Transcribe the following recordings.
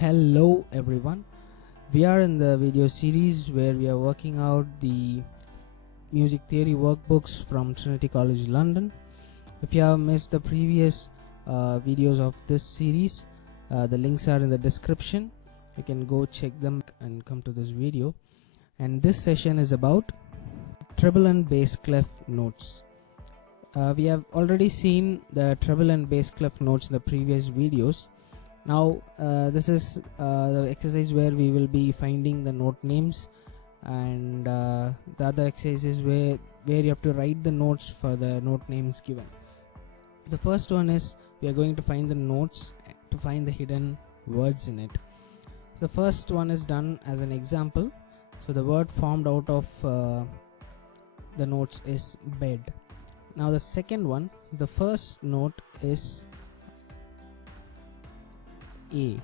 Hello everyone, we are in the video series where we are working out the music theory workbooks from Trinity College London. If you have missed the previous videos of this series, the links are in the description. You can go check them and come to this video. And this session is about treble and bass clef notes. We have already seen the treble and bass clef notes in the previous videos. Now this is the exercise where we will be finding the note names, and the other exercise is where you have to write the notes for the note names given. The first one is we are going to find the notes to find the hidden words in it. The first one is done as an example. So the word formed out of the notes is bed. Now the second one, the first note is A,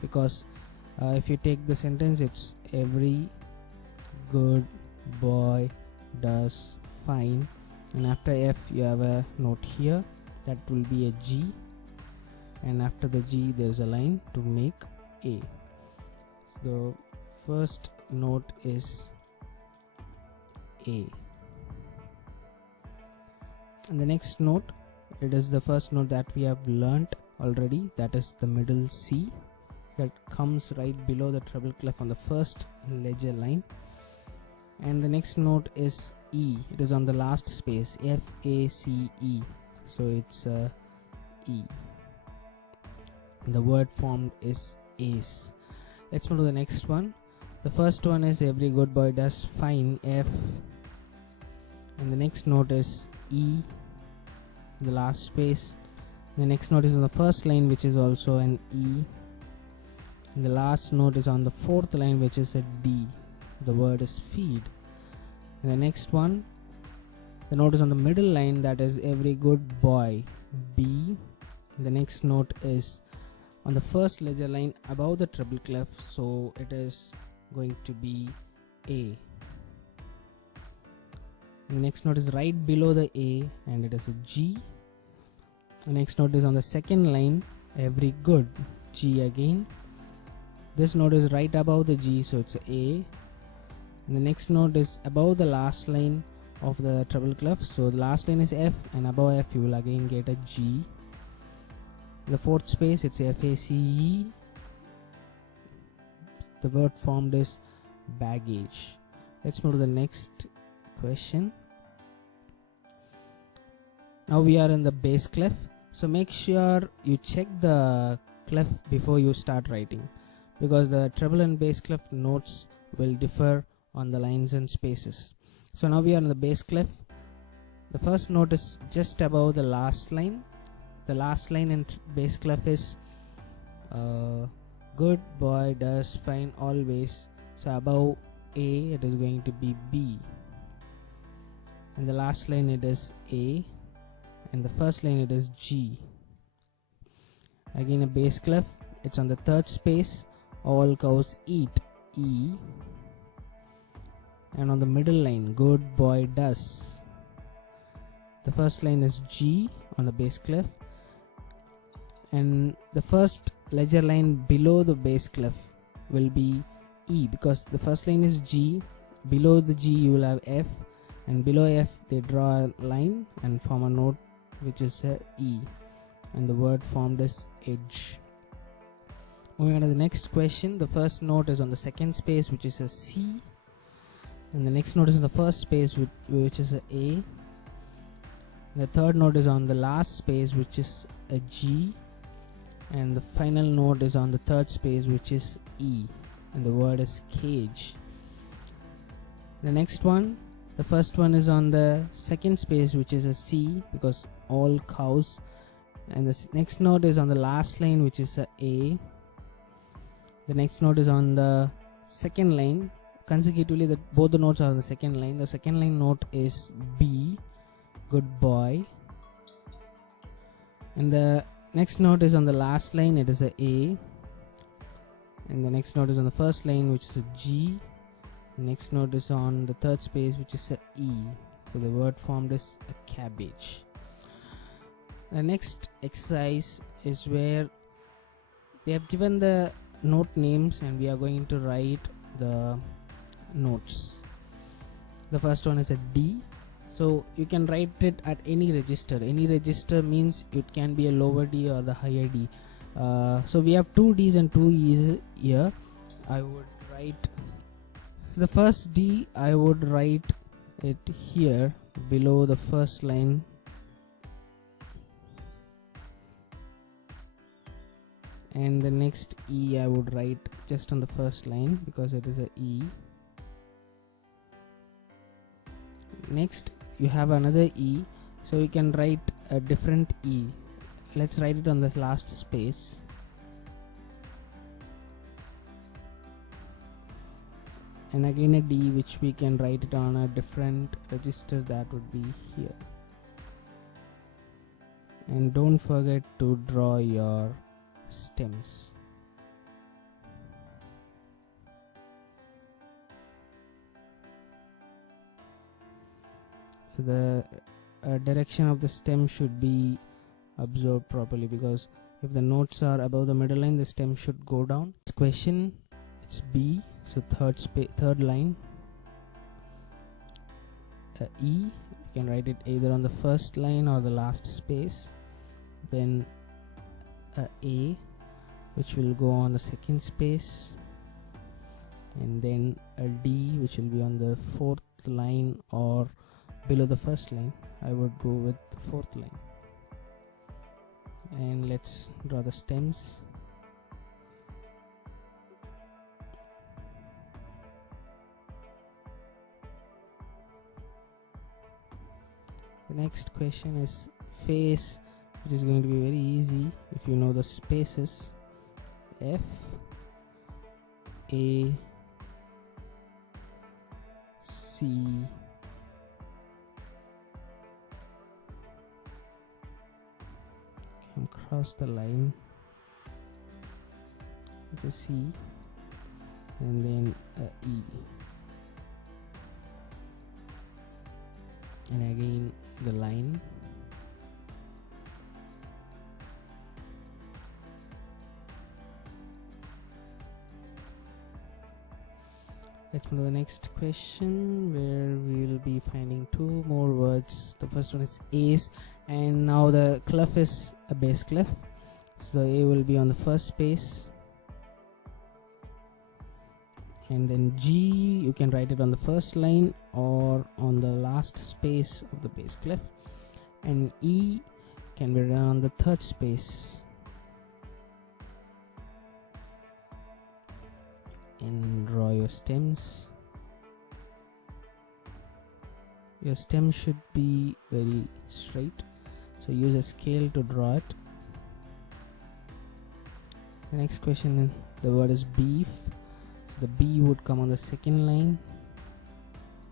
because if you take the sentence, it's every good boy does fine, and after F you have a note here that will be a G, and after the G there's a line to make A. So the first note is A, and the next note, it is the first note that we have learnt already, that is the middle C, that comes right below the treble clef on the first ledger line. And the next note is E, it is on the last space, F-A-C-E, so it's E. The word formed is ace. Let's move to the next one. The first one is every good boy does fine, F, and the next note is E, the last space. The next note is on the first line, which is also an E, and the last note is on the fourth line, which is a D. The word is feed. And the next one, the note is on the middle line, that is every good boy, B. The next note is on the first ledger line above the treble clef, so it is going to be A. The next note is right below the A, and it is a G. The next note is on the second line, every good, G again. This note is right above the G, so it's A. And the next note is above the last line of the treble clef, so the last line is F, and above F you will again get a G. The fourth space, it's F-A-C-E. The word formed is baggage. Let's move to the next question. Now we are in the bass clef, so make sure you check the clef before you start writing, because the treble and bass clef notes will differ on the lines and spaces. So now we are in the bass clef. The first note is just above the last line. The last line in bass clef is good boy does fine always, so above A it is going to be B, and the last line it is A, and the first line it is G. Again a bass clef, it's on the third space, all cows eat, E, and on the middle line, good boy does. The first line is G on the bass clef, and the first ledger line below the bass clef will be E, because the first line is G, below the G you will have F, and below F they draw a line and form a note which is a E, and the word formed is edge. Moving on to the next question, the first note is on the second space, which is a C, and the next note is in the first space, which is a A. The third note is on the last space, which is a G, and the final note is on the third space, which is E, and the word is cage. The next one, the first one is on the second space, which is a C, because all cows, and the next note is on the last line, which is a A. The next note is on the second line. Consecutively, both the notes are on the second line. The second line note is B, good boy, and the next note is on the last line, it is a A, and the next note is on the first line, which is a G. The next note is on the third space, which is a E, so the word formed is a cabbage. The next exercise is where they have given the note names and we are going to write the notes. The first one is a D, so you can write it at any register. Any register means it can be a lower D or the higher D. So we have 2 Ds and 2 E's here. I would write the first D, I would write it here below the first line, and the next E I would write just on the first line because it is a E. Next you have another E, so you can write a different E. Let's write it on the last space. And again a D, which we can write it on a different register, that would be here. And don't forget to draw your stems. So the direction of the stem should be observed properly, because if the notes are above the middle line, the stem should go down. This question, it's B, so third line. E, you can write it either on the first line or the last space. Then A, which will go on the second space, and then a D, which will be on the fourth line or below the first line. I would go with the fourth line. And let's draw the stems. The next question is face, which is going to be very easy if you know the spaces. F, A, C, can cross the line, it's a C, and then a E, and again the line. Let's move to the next question, where we will be finding 2 more words. The first one is ace, and now the clef is a bass clef, so A will be on the first space, and then G, you can write it on the first line or on the last space of the bass clef, and E can be written on the third space. And draw your stems. Your stem should be very straight, so use a scale to draw it. The next question, the word is beef. The B would come on the second line.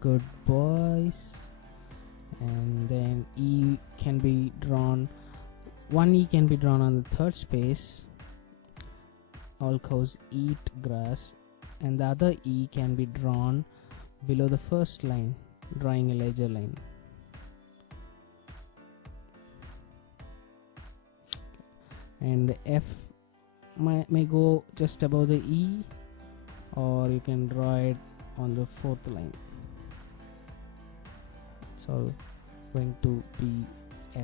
Good boys. And then E can be drawn, one E can be drawn on the third space. All cows eat grass. And the other E can be drawn below the first line, drawing a ledger line. And the F may go just above the E, or you can draw it on the fourth line. It's all going to be F.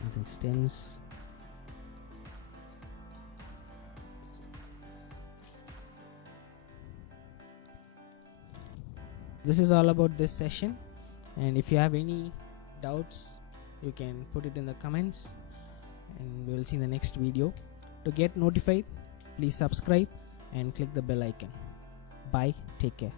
And then stems. This is all about this session, and if you have any doubts, you can put it in the comments, and we will see in the next video. To get notified, please subscribe and click the bell icon. Bye, take care.